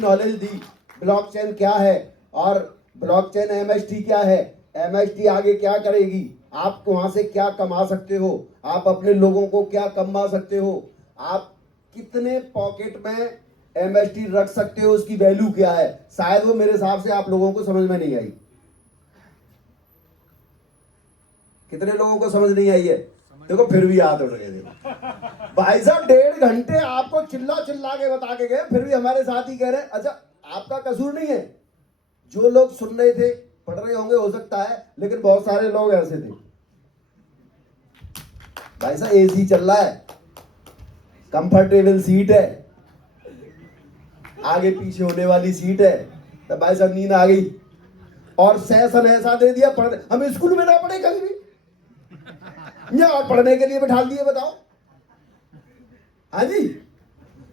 Knowledge दी blockchain क्या है और ब्लॉकचेन एमएसटी क्या है, एमएसटी आगे क्या करेगी, आप वहां से क्या कमा सकते हो, आप अपने लोगों को क्या कमा सकते हो, आप कितने पॉकेट में एमएसटी रख सकते हो, उसकी वैल्यू क्या है। शायद वो मेरे हिसाब से आप लोगों को समझ में नहीं आई। कितने लोगों को समझ नहीं आई है? देखो फिर भी याद उड़ गए। देखो भाई साहब 1.5 घंटे आपको चिल्ला चिल्ला के बता के गए, फिर भी हमारे साथ ही कह रहे हैं। अच्छा आपका कसूर नहीं है, जो लोग सुन रहे थे पढ़ रहे होंगे हो सकता है, लेकिन बहुत सारे लोग ऐसे थे भाई साहब एसी चल रहा है, कंफर्टेबल सीट है, आगे पीछे होने वाली सीट है, तो भाई साहब नींद आ गई और सेशन ऐसा दे दिया पढ़, हम स्कूल में ना पढ़े कभी भी या और पढ़ने के लिए बैठा दिए। बताओ हाँ जी,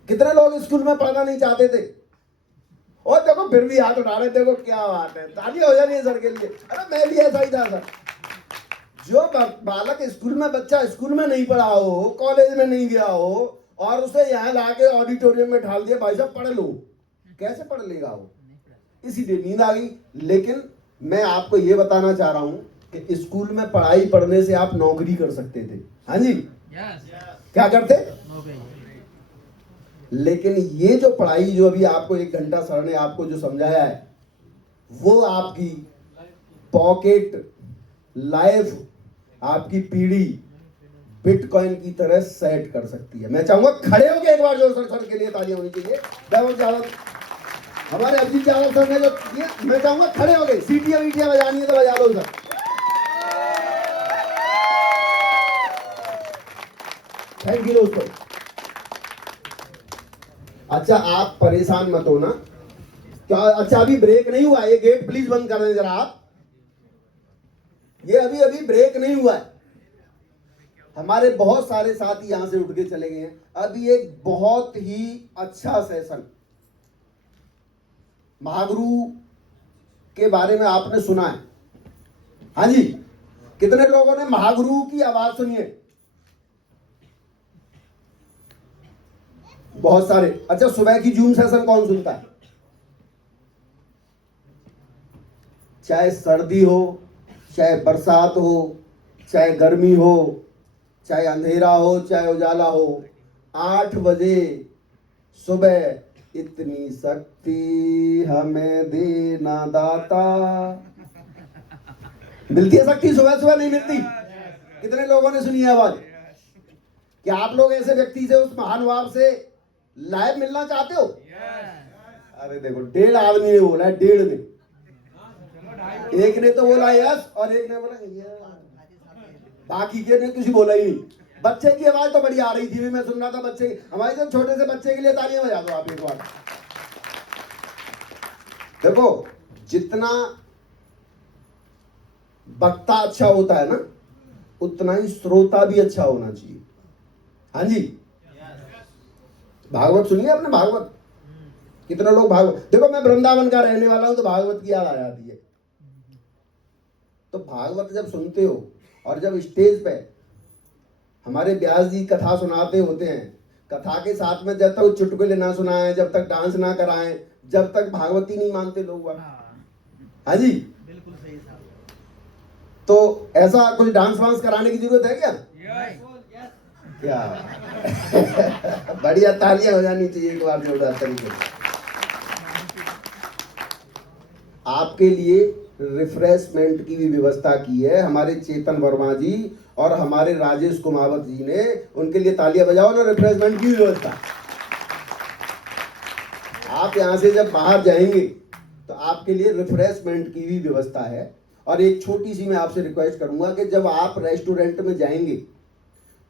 कितने लोग स्कूल में पढ़ना नहीं चाहते थे और देखो फिर भी हाथ उठा रहे। देखो क्या बात है, तालियां हो जानी है सर के लिए। अरे मैं भी ऐसा ही था सर। जो बालक स्कूल में, बच्चा स्कूल में नहीं पढ़ा हो, कॉलेज में नहीं गया हो और उसे यहाँ लाके ऑडिटोरियम में ढाल दिया, भाई साहब पढ़ लो, कैसे पढ़ लेगा वो? इसीलिए नींद आ गई। लेकिन मैं आपको ये बताना चाह रहा हूं कि स्कूल में पढ़ाई पढ़ने से आप नौकरी कर सकते थे। हाँ जी क्या करते? लेकिन ये जो पढ़ाई जो अभी आपको 1 घंटा सर ने आपको जो समझाया है, वो आपकी पॉकेट लाइफ, आपकी पीढ़ी बिटकॉइन की तरह सेट कर सकती है। मैं चाहूंगा खड़े होकर एक बार जोर सर के लिए तालियां होनी चाहिए। हमारे अभिजीत यादव सर ने जो ये, मैं चाहूंगा खड़े हो गए, सीटियां वीटियां बजानी है तो बजा लो सर। थैंक यू दोस्तों। अच्छा आप परेशान मत होना क्या? अच्छा अभी ब्रेक नहीं हुआ, ये गेट प्लीज बंद कर दें जरा आप, ये अभी अभी ब्रेक नहीं हुआ है। हमारे बहुत सारे साथी यहां से उठ के चले गए हैं। अभी एक बहुत ही अच्छा सेशन, महागुरु के बारे में आपने सुना है? हाँ जी, कितने लोगों ने महागुरु की आवाज सुनी है? बहुत सारे। अच्छा सुबह की जूम सेशन कौन सुनता है? चाहे सर्दी हो, चाहे बरसात हो, चाहे गर्मी हो, चाहे अंधेरा हो, चाहे उजाला हो, 8 बजे सुबह, इतनी शक्ति हमें देना दाता। मिलती है शक्ति सुबह सुबह? नहीं मिलती। कितने लोगों ने सुनी है आवाज? क्या आप लोग ऐसे व्यक्ति से, उस महानुभाव से लाइव मिलना चाहते हो? अरे देखो 1.5 आदमी ने बोला है, 1.5 ने, एक ने तो बोला यस और एक ने बोला यस, बाकी के ने कुछ बोला ही नहीं। बच्चे की आवाज तो बड़ी आ रही थी, मैं सुन रहा था बच्चे की। हमारे जब छोटे से बच्चे के लिए तालियां बजा दो आप एक बार। देखो जितना वक्ता अच्छा होता है ना, उतना ही श्रोता भी अच्छा होना चाहिए। हाँ जी, भागवत सुनिए आपने? भागवत कितना लोग भागवत, देखो मैं वृंदावन का रहने वाला हूं तो भागवत की याद आ जाती है। तो भागवत जब सुनते हो और जब स्टेज पे हमारे व्यास जी कथा सुनाते होते हैं, कथा के साथ में जब तक चुटकुले ना सुनाएं, जब तक डांस ना कराएं, जब तक भागवती नहीं मानते लोग। हाँ जी बिल्कुल सही साहब। तो ऐसा कुछ डांस वांस कराने की जरूरत है क्या? क्या बढ़िया, तालियां हो जानी चाहिए एक बार जोरदार तरीके से। आपके लिए रिफ्रेशमेंट की भी व्यवस्था की है हमारे चेतन वर्मा जी और हमारे राजेश कुमावत जी ने। उनके लिए तालियां बजाओ ना, रिफ्रेशमेंट की व्यवस्था। आप यहां से जब बाहर जाएंगे तो आपके लिए रिफ्रेशमेंट की भी व्यवस्था है। और एक छोटी सी मैं आपसे रिक्वेस्ट करूंगा कि जब आप रेस्टोरेंट में जाएंगे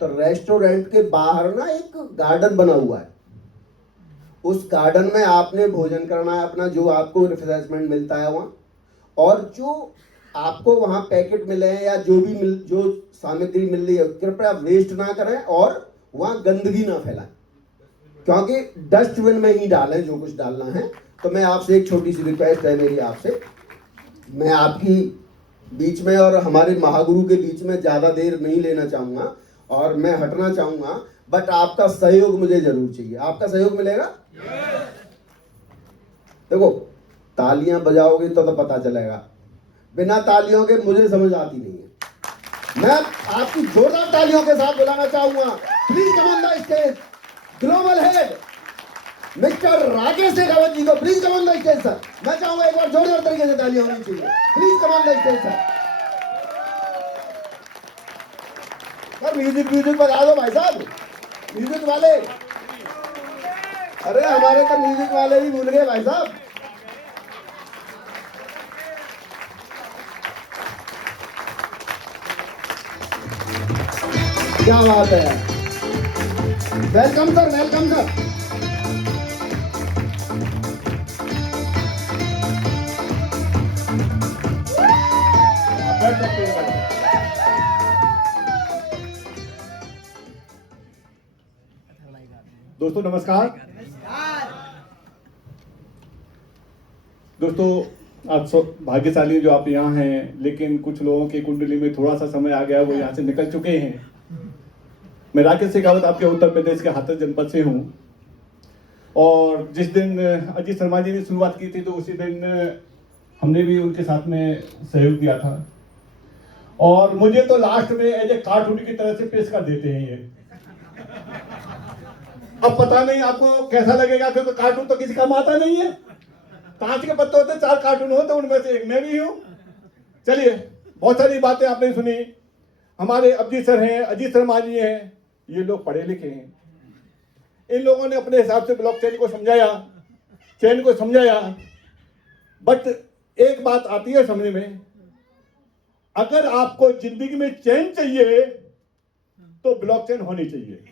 तो रेस्टोरेंट के बाहर ना एक गार्डन बना हुआ है, उस गार्डन में आपने भोजन करना है अपना, जो आपको रिफ्रेशमेंट मिलता है वहाँ, और जो आपको वहाँ पैकेट मिले हैं या जो भी जो सामग्री मिल रही है, कृपया वेस्ट ना करें और वहाँ गंदगी ना फैलाएं, क्योंकि डस्टबिन में ही डालें जो कुछ डालना है। तो मैं आपसे एक छोटी सी रिक्वेस्ट है मेरी आपसे, मैं आपकी बीच में और हमारे महागुरु के बीच में ज़्यादा देर नहीं लेना चाहूँगा और मैं हटना चाहूँगा, बट आपका सहयोग मुझे जरूर चाहिए। आपका सहयोग मिलेगा? देखो तालियां बजाओगे तो पता चलेगा, बिना तालियों के मुझे समझ आती नहीं है। मैं आपकी जोरदार तालियों के साथ बुलाना चाहूंगा, please come on the stage, global head mister Rakesh Shekhawat ji को, please come on the stage sir. मैं चाहूंगा एक बार जोरदार तरीके से तालियां होनी चाहिए, please come on the stage sir. Music बजा दो भाई साहब, म्यूजिक वाले। अरे हमारे तो म्यूजिक वाले भी भूल गए भाई साहब। क्या बात है, वेलकम सर, वेलकम सर। दोस्तों नमस्कार। दोस्तों आप सब भाग्यशाली जो आप यहाँ हैं, लेकिन कुछ लोगों की कुंडली में थोड़ा सा समय आ गया, वो यहाँ से निकल चुके हैं। मैं राकेश शेखावत आपके उत्तर प्रदेश के हाथरस जनपद से हूँ, और जिस दिन अजीत शर्मा जी ने शुरुआत की थी तो उसी दिन हमने भी उनके साथ में सहयोग दिया था, और मुझे तो लास्ट में एज ए कार्टून की तरह से पेश कर देते हैं ये। अब पता नहीं आपको कैसा लगेगा, क्योंकि कार्टून तो किसी काम आता नहीं है। कांच के पत्ते होते, 4 कार्टून होते, उनमें से एक मैं भी हूँ। चलिए, बहुत सारी बातें आपने सुनी। हमारे अभिजीत सर हैं, अजीत शर्मा जी हैं, ये लोग पढ़े लिखे हैं। इन लोगों ने अपने हिसाब से ब्लॉकचेन को समझाया, चेन को समझाया। बट एक बात आती है समझ में, अगर आपको जिंदगी में चैन चाहिए तो ब्लॉकचेन होनी चाहिए।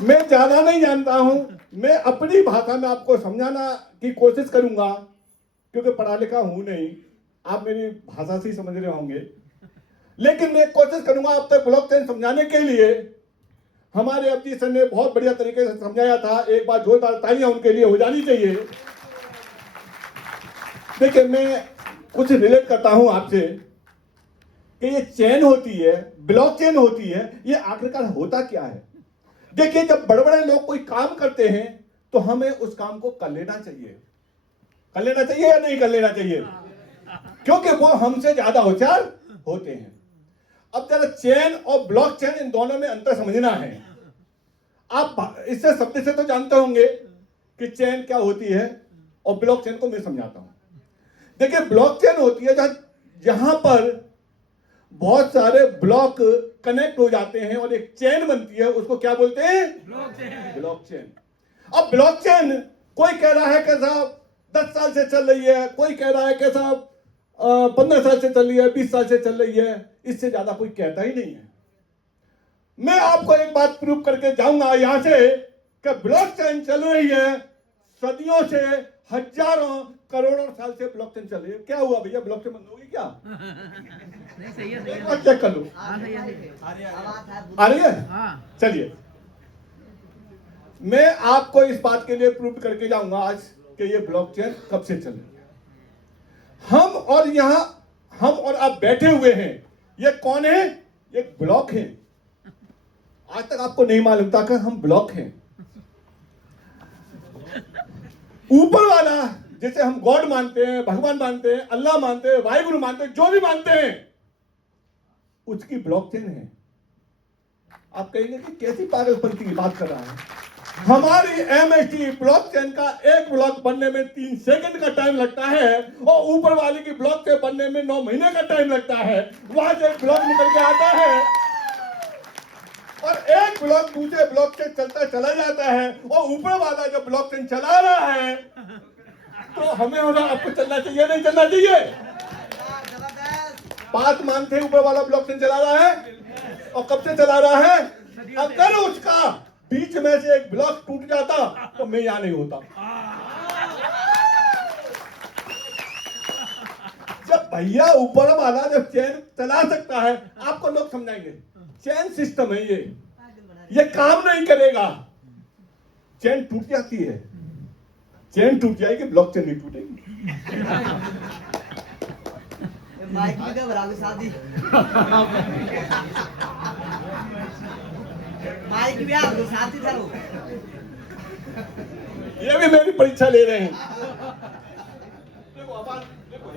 मैं ज्यादा नहीं जानता हूं, मैं अपनी भाषा में आपको समझाना की कोशिश करूंगा, क्योंकि पढ़ा लिखा हूं नहीं, आप मेरी भाषा से ही समझ रहे होंगे। लेकिन मैं कोशिश करूंगा आप तक ब्लॉकचेन समझाने के लिए। हमारे अभिजीत सर ने बहुत बढ़िया तरीके से समझाया था, एक बार जोरदार तालियां उनके लिए हो जानी चाहिए। देखिए, मैं कुछ रिलेट करता हूं आपसे कि ये चेन होती है, ब्लॉकचेन होती है, ये आखिरकार होता क्या है। देखिए, जब बड़े बड़े लोग कोई काम करते हैं तो हमें उस काम को कर लेना चाहिए। कर लेना चाहिए या नहीं कर लेना चाहिए, क्योंकि वो हमसे ज्यादा होशियार होते हैं। अब जरा चेन और ब्लॉकचेन, इन दोनों में अंतर समझना है। आप इससे शब्द से तो जानते होंगे कि चेन क्या होती है, और ब्लॉकचेन को मैं समझाता हूं। देखिए, ब्लॉकचेन होती है जहां पर बहुत सारे ब्लॉक कनेक्ट हो जाते हैं और एक चेन बनती है, उसको क्या बोलते हैं, ब्लॉकचेन। अब ब्लॉकचेन कोई कह रहा है कि साहब 10 साल से चल रही है, कोई कह रहा है कि साहब 15 साल से चल रही है, 20 साल से चल रही है, इससे ज्यादा कोई कहता ही नहीं है। मैं आपको एक बात प्रूव करके जाऊंगा यहां से कि ब्लॉकचेन चल रही है सदियों से, हजारों करोड़ों साल से ब्लॉकचेन चल रही है। क्या हुआ भैया, ब्लॉकचेन बंद होगी क्या? नहीं, सही है, एक बार चेक कर लो। आ रही है? चलिए, मैं आपको इस बात के लिए प्रूव करके जाऊंगा आज कि ये ब्लॉकचेन कब से चल रही है। हम और आप बैठे हुए हैं, ये कौन है? ये ब्लॉक है। आज तक आपको नहीं मालूम था कि हम ब्लॉक हैं। ऊपर वाला जिसे हम गॉड मानते हैं, भगवान मानते हैं, अल्लाह मानते हैं, वाहिगुरु मानते हैं, जो भी मानते हैं, उसकी ब्लॉकचेन है। आप कहेंगे कि कैसी पागलपंती की बात कर रहा है। हमारी एमएसटी ब्लॉकचेन का एक ब्लॉक बनने में 3 सेकंड का टाइम लगता है, और ऊपर वाले की ब्लॉक के बनने में 9 महीने का टाइम लगता है। वहां से एक ब्लॉक निकल के आता है और एक ब्लॉक दूसरे ब्लॉक से चलता चला जाता है, और ऊपर वाला जो ब्लॉकचेन चला रहा है, तो हमें होना आपको चलना चाहिए, नहीं चलना चाहिए? बात मानते हैं, ऊपर वाला ब्लॉकचेन चला रहा है, और कब से चला रहा है? अगर उसका बीच में से एक ब्लॉक टूट जाता तो मैं यहां नहीं होता। जब भैया ऊपर वाला जब चेन चला सकता है, आपको लोग समझाएंगे चेन सिस्टम है, ये काम नहीं करेगा। चेन टूट जाती है, चेन टूट जाएगी, ब्लॉकचेन नहीं टूटेगी। माइक में क्या बराबर शादी माइक भी आप साथी था। ये भी मेरी परीक्षा ले रहे हैं। देखो आवाज देखो।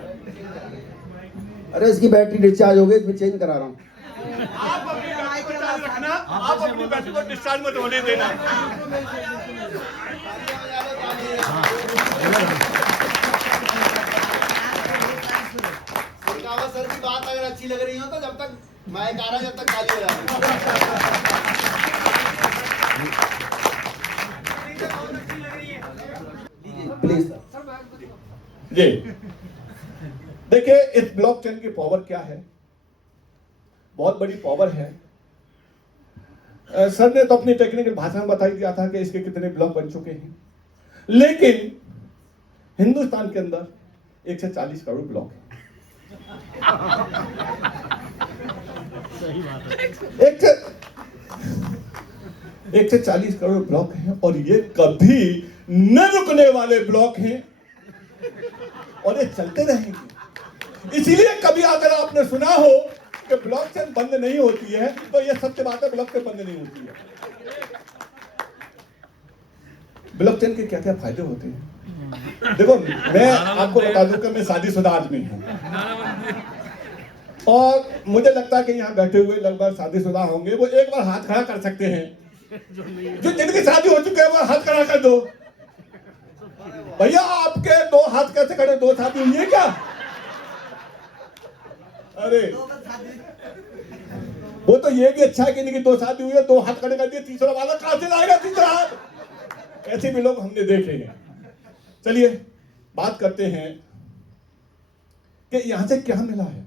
अरे इसकी बैटरी डिस्चार्ज हो गई, मैं चेंज करा रहा हूँ। आप अपनी बैटरी को चार्ज रखना, आप अपनी बैटरी को डिस्चार्ज मत होने देना। सर की बात अगर अच्छी लग रही हो तो जब तक माइक आ रहा है, जब तक खाली हो रहा है। प्लीज जी देखिए, इस ब्लॉकचेन की पावर क्या है? बहुत बड़ी पावर है। सर ने तो अपनी टेक्निकल भाषा में बता ही दिया था कि इसके कितने ब्लॉक बन चुके हैं, लेकिन हिंदुस्तान के अंदर 140 करोड़ ब्लॉक है। सही बात है। 140 करोड़ ब्लॉक हैं और ये कभी न रुकने वाले ब्लॉक हैं और ये चलते रहेंगे। इसीलिए कभी अगर आपने सुना हो कि ब्लॉकचेन बंद नहीं होती है, तो ये सत्य बात है, ब्लॉकचेन बंद नहीं होती है। ब्लॉकचेन के क्या क्या फायदे होते हैं? देखो, मैं आपको बता दूं कि मैं शादीशुदा आदमी हूं और मुझे लगता है कि यहाँ बैठे हुए लगभग शादीशुदा होंगे, वो एक बार हाथ खड़ा कर सकते हैं। जो जिनकी शादी हो चुकी है वो हाथ खड़ा कर दो। भैया आपके दो हाथ कैसे खड़े? दो शादी हुई है क्या? अरे वो तो ये भी अच्छा है कि इनकी दो शादी हुई है, दो हाथ खड़े कर दिए, तीसरा वाला कहां से लाएगा तीसरा हाथ? ऐसे भी लोग हमने देखे हैं। चलिए बात करते हैं कि यहां से क्या मिला है।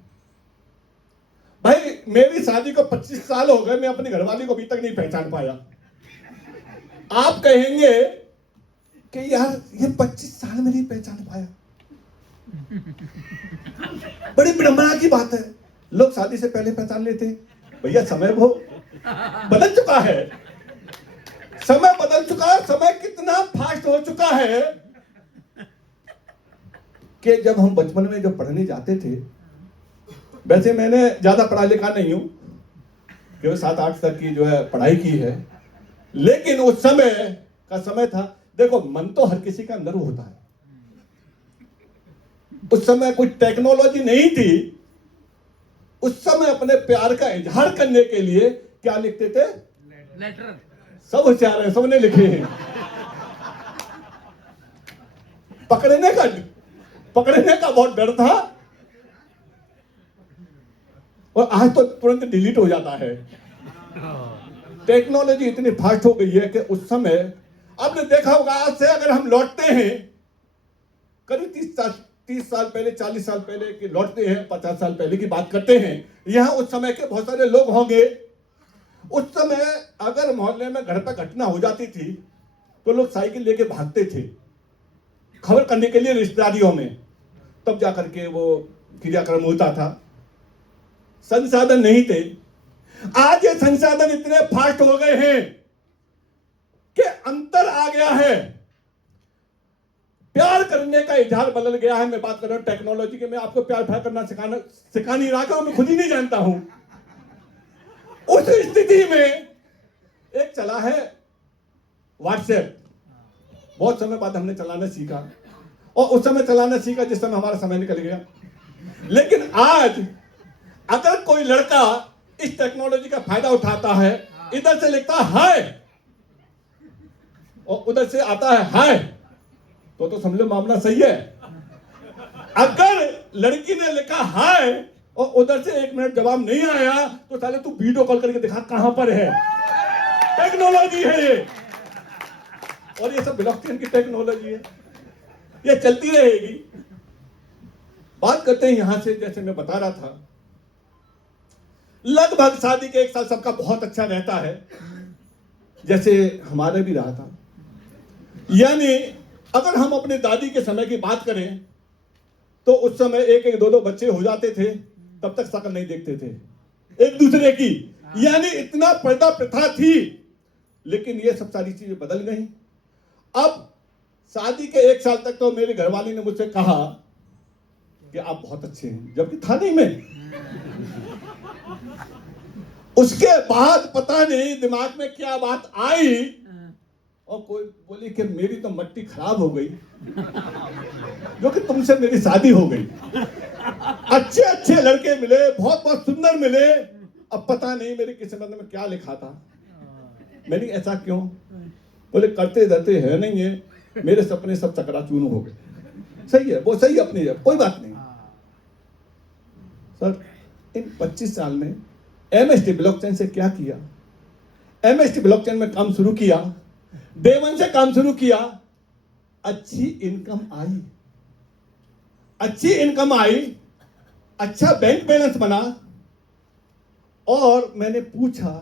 भाई मेरी शादी को 25 साल हो गए, मैं अपनी घरवाली को अभी तक नहीं पहचान पाया। आप कहेंगे कि यार ये 25 साल में नहीं पहचान पाया, बड़ी विडंबना की बात है। लोग शादी से पहले पहचान लेते हैं। भैया समय वो बदल चुका है, समय बदल चुका है। समय कितना फास्ट हो चुका है कि जब हम बचपन में जो पढ़ने जाते थे, वैसे मैंने ज्यादा पढ़ा लिखा नहीं हूं, केवल 7-8 तक की जो है पढ़ाई की है, लेकिन उस समय का समय था। देखो मन तो हर किसी का अंदर होता है। उस समय कोई टेक्नोलॉजी नहीं थी। उस समय अपने प्यार का इजहार करने के लिए क्या लिखते थे? लेटर। सब होशियार है, सबने लिखे हैं। पकड़ने का बहुत डर था और आज तो तुरंत डिलीट हो जाता है। टेक्नोलॉजी इतनी फास्ट हो गई है कि उस समय आपने देखा होगा, आज से अगर हम लौटते हैं करीब 30 साल पहले, 40 साल पहले की लौटते हैं, 50 साल पहले की बात करते हैं, यहां उस समय के बहुत सारे लोग होंगे। उस समय अगर मोहल्ले में घर पर घटना हो जाती थी तो लोग साइकिल लेके भागते थे खबर करने के लिए रिश्तेदारियों में, तब जाकर के वो क्रियाक्रम होता था। संसाधन नहीं थे। आज ये संसाधन इतने फास्ट हो गए हैं कि अंतर आ गया है। प्यार करने का इजहार बदल गया है। मैं बात कर रहा हूं टेक्नोलॉजी के। मैं आपको प्यार करना सिखा नहीं रहा हूं, मैं खुद ही नहीं जानता हूं। उस स्थिति में एक चला है व्हाट्सएप। बहुत समय बाद हमने चलाना सीखा और उस समय चलाना सीखा जिस समय हमारा समय निकल गया। लेकिन आज अगर कोई लड़का इस टेक्नोलॉजी का फायदा उठाता है, इधर से लिखता है हाय और उधर से आता है हाय, तो समझ लो मामला सही है। अगर लड़की ने लिखा हाय और उधर से 1 मिनट जवाब नहीं आया तो साले तू वीडियो कॉल करके दिखा कहां पर है। टेक्नोलॉजी है ये, और ये सब ब्लॉकचेन की टेक्नोलॉजी है, ये चलती रहेगी। बात करते हैं यहां से, जैसे मैं बता रहा था, लगभग शादी के 1 साल सबका बहुत अच्छा रहता है, जैसे हमारे भी रहा था। यानी अगर हम अपने दादी के समय की बात करें तो उस समय 1-1, 2-2 बच्चे हो जाते थे, तब तक शक्ल नहीं देखते थे एक दूसरे की। यानी इतना पर्दा प्रथा थी। लेकिन ये सब सारी चीजें बदल गई। अब शादी के 1 साल तक तो मेरी घरवाली ने मुझसे कहा कि आप बहुत अच्छे हैं, जबकि था नहीं मैं। उसके बाद पता नहीं दिमाग में क्या बात आई और कोई बोली कि मेरी तो मट्टी खराब हो गई जो कि तुमसे मेरी शादी हो गई। अच्छे अच्छे लड़के मिले, बहुत बहुत सुंदर मिले, अब पता नहीं मेरी किस्मत में क्या लिखा था। मैंने ऐसा क्यों? बोले करते धरते है नहीं है, मेरे सपने सब चकराचूर हो गए। सही है, वो सही है अपनी जगह, कोई बात नहीं। सर इन 25 साल में एमएसटी ब्लॉकचेन से क्या किया? एमएसटी ब्लॉकचेन में काम शुरू किया, डे 1 से काम शुरू किया, अच्छी इनकम आई, अच्छी इनकम आई, अच्छा बैंक बैलेंस बना। और मैंने पूछा,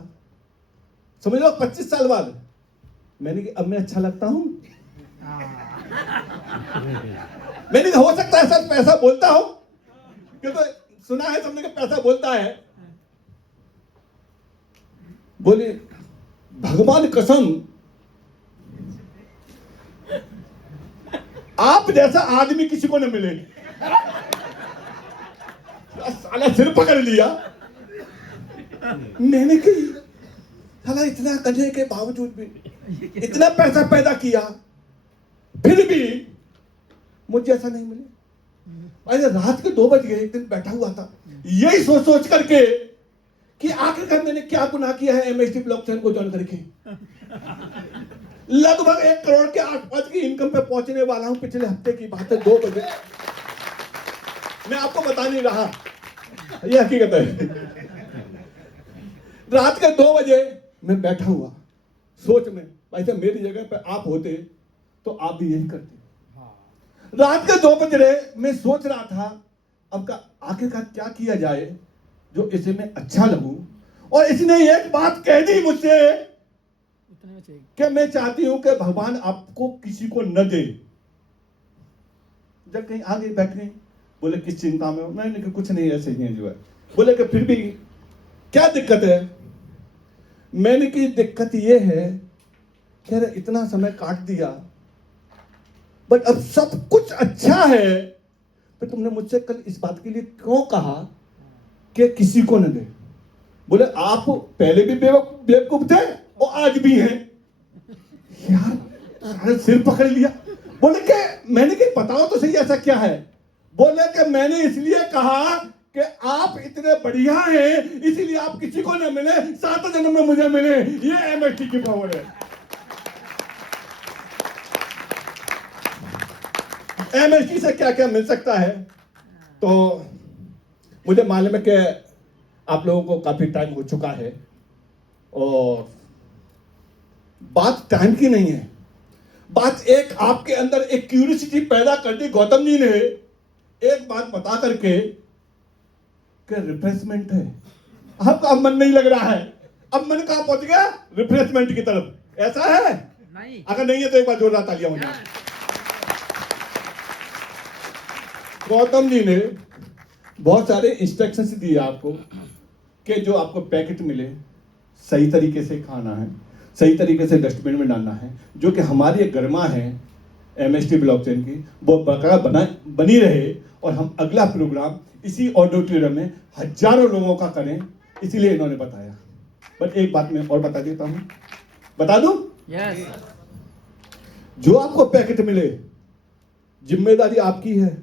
समझ लो 25 साल बाद मैंने कि अब मैं अच्छा लगता हूं? मैंने कहा हो सकता है सर पैसा बोलता हो, क्योंकि सुना है सबने कि पैसा बोलता है। बोले भगवान कसम, आप जैसा आदमी किसी को न मिले। साला सिर पकड़ लिया। मैंने कही साला इतना करने के बावजूद भी, इतना पैसा पैदा किया, फिर भी मुझे ऐसा नहीं मिले। अरे रात के 2 बज गए, एक दिन बैठा हुआ था यही सोच सोच करके कि आखिरकार मैंने क्या गुनाह किया है एमएसटी ब्लॉकचेन को ज्वाइन करके। लगभग 1 करोड़ के आसपास की इनकम पे पहुंचने वाला हूं। पिछले हफ्ते की बात है, 2 बजे, मैं आपको बता नहीं रहा, यह हकीकत है। रात के 2 बजे मैं बैठा हुआ सोच में, भाई साहब मेरी जगह पे आप होते तो आप भी यही करते। रात के 2 बज रहे, मैं सोच रहा था अब का आखिरकार क्या किया जाए जो इसे मैं अच्छा लगूं। और इसने एक बात कह दी मुझसे कि मैं चाहती हूं कि भगवान आपको किसी को न दे। जब कहीं आगे बैठने, बोले किस चिंता में हो? मैंने कहा कुछ नहीं, ऐसे ही है जो है। बोले कि फिर भी क्या दिक्कत है? मैंने की दिक्कत ये है कि इतना समय काट दिया, बट अब सब कुछ अच्छा है, तो तुमने मुझसे कल इस बात के लिए क्यों कहा कि किसी को न दे? बोले आप पहले भी बेवकूफ थे और आज भी हैं। यार सारे सिर पकड़ लिया। बोले कि मैंने कि बताओ तो सही ऐसा क्या है? बोले कि मैंने इसलिए कहा कि आप इतने बढ़िया हैं, इसीलिए आप किसी को न मिले, 7 जन्म में मुझे मिले। ये एमएसटी की पावर है। एमएसटी से क्या क्या मिल सकता है? तो मुझे मालूम है कि आप लोगों को काफी टाइम हो चुका है और बात टाइम की नहीं है, बात एक आपके अंदर एक क्यूरियोसिटी पैदा कर दी गौतम जी ने एक बात बता करके कि रिफ्रेशमेंट है। आपका अब मन नहीं लग रहा है, अब मन कहां पहुंच गया? रिफ्रेशमेंट की तरफ। ऐसा है? नहीं। अगर नहीं है तो एक बार जोरदार तालियां हो जाए। गौतम जी ने बहुत सारे इंस्ट्रक्शंस दिए आपको कि जो आपको पैकेट मिले सही तरीके से खाना है, सही तरीके से डस्टबिन में डालना है, जो कि हमारी एक गरिमा है एमएसटी ब्लॉकचेन की, वो बरकरार बनी रहे और हम अगला प्रोग्राम इसी ऑडिटोरियम में हजारों लोगों का करें, इसीलिए इन्होंने बताया। बट एक बात मैं और बता देता हूं, बता दूं? यस। जो आपको पैकेट मिले जिम्मेदारी आपकी है।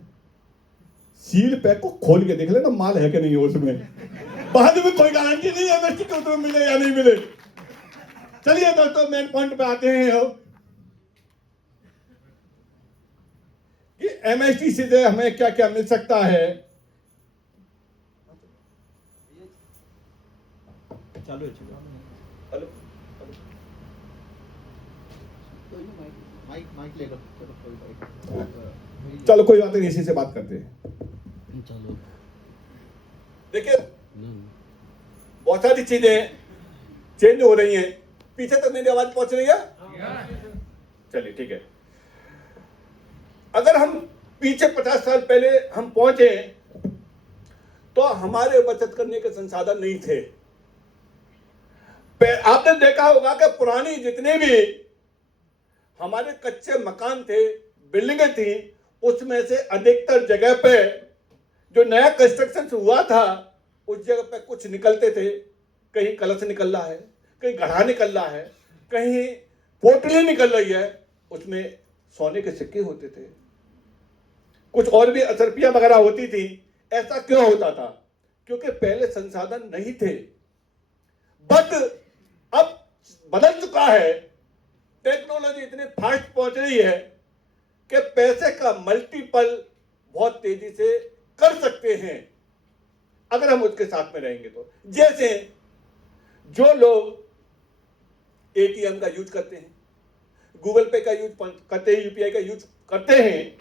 सील पैक को खोल के देख लेना माल है कि नहीं है उसमें। बाद में कोई गारंटी नहीं है एमएसटी को तो मिले या नहीं मिले। चलिए दोस्तों मेन पॉइंट पे आते हैं अब कि एमएसटी से हमें क्या क्या मिल सकता है। चालू है, हेलो माइक लेकर चलो कोई बात नहीं, इसी से बात करते हैं। चलो देखिए बहुत सारी चीजें चेंज हो रही हैं। पीछे तक मेरी आवाज पहुंच रही है? चलिए ठीक है। अगर हम पीछे 50 साल पहले हम पहुंचे तो हमारे बचत करने के संसाधन नहीं थे। आपने देखा होगा कि पुरानी जितने भी हमारे कच्चे मकान थे, बिल्डिंगें थी, उसमें से अधिकतर जगह पे जो नया कंस्ट्रक्शन हुआ था उस जगह पे कुछ निकलते थे। कहीं कलश निकल रहा है, कहीं घड़ा निकल रहा है, कहीं पोटली निकल रही है, उसमें सोने के सिक्के होते थे, कुछ और भी असरपियां वगैरह होती थी। ऐसा क्यों होता था? क्योंकि पहले संसाधन नहीं थे। बट अब बदल चुका है, टेक्नोलॉजी इतनी फास्ट पहुंच रही है कि पैसे का मल्टीपल बहुत तेजी से कर सकते हैं अगर हम उसके साथ में रहेंगे तो। जैसे जो लोग एटीएम का यूज करते हैं, गूगल पे का यूज करते हैं, यूपीआई का यूज करते हैं,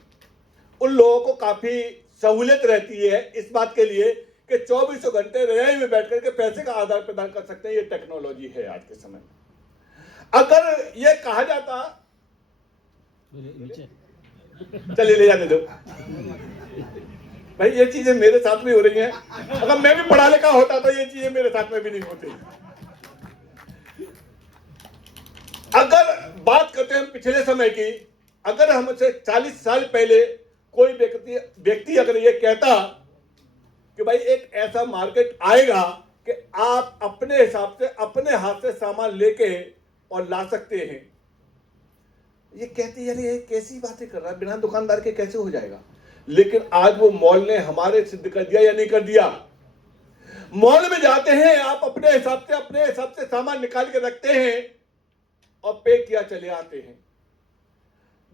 उन लोगों को काफी सहूलियत रहती है इस बात के लिए कि 24 घंटे रजाई में बैठ करके पैसे का आदान प्रदान कर सकते हैं। ये टेक्नोलॉजी है आज के समय में। अगर ये कहा जाता, चलिए ले जाने दो भाई, ये चीजें मेरे साथ भी हो रही हैं। अगर मैं भी पढ़ा लिखा होता तो ये चीजें मेरे साथ में भी नहीं होती। अगर बात करते हैं पिछले समय की, अगर हमसे 40 साल पहले कोई व्यक्ति अगर ये कहता कि भाई एक ऐसा मार्केट आएगा कि आप अपने हिसाब से अपने हाथ से सामान लेके और ला सकते हैं, ये कहते यार ये कैसी बातें कर रहा है, बिना दुकानदार के कैसे हो जाएगा। लेकिन आज वो मॉल ने हमारे सिद्ध कर दिया या नहीं कर दिया। मॉल में जाते हैं, आप अपने हिसाब से सामान निकाल के रखते हैं और पे किया चले आते हैं।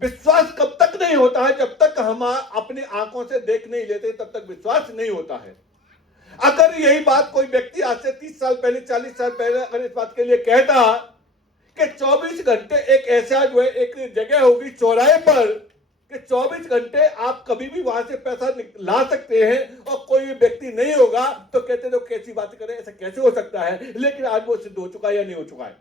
विश्वास कब तक नहीं होता है? जब तक हम अपनी आंखों से देख नहीं लेते तब तक विश्वास नहीं होता है। अगर यही बात कोई व्यक्ति आज से 30 साल पहले, 40 साल पहले अगर इस बात के लिए कहता कि 24 घंटे एक ऐसा जो है एक जगह होगी चौराहे पर कि 24 घंटे आप कभी भी वहां से पैसा ला सकते हैं और कोई भी व्यक्ति नहीं होगा, तो कहते तो कैसी बात करें, ऐसा कैसे हो सकता है। लेकिन आज वो सिद्ध हो चुका है या नहीं हो चुका है?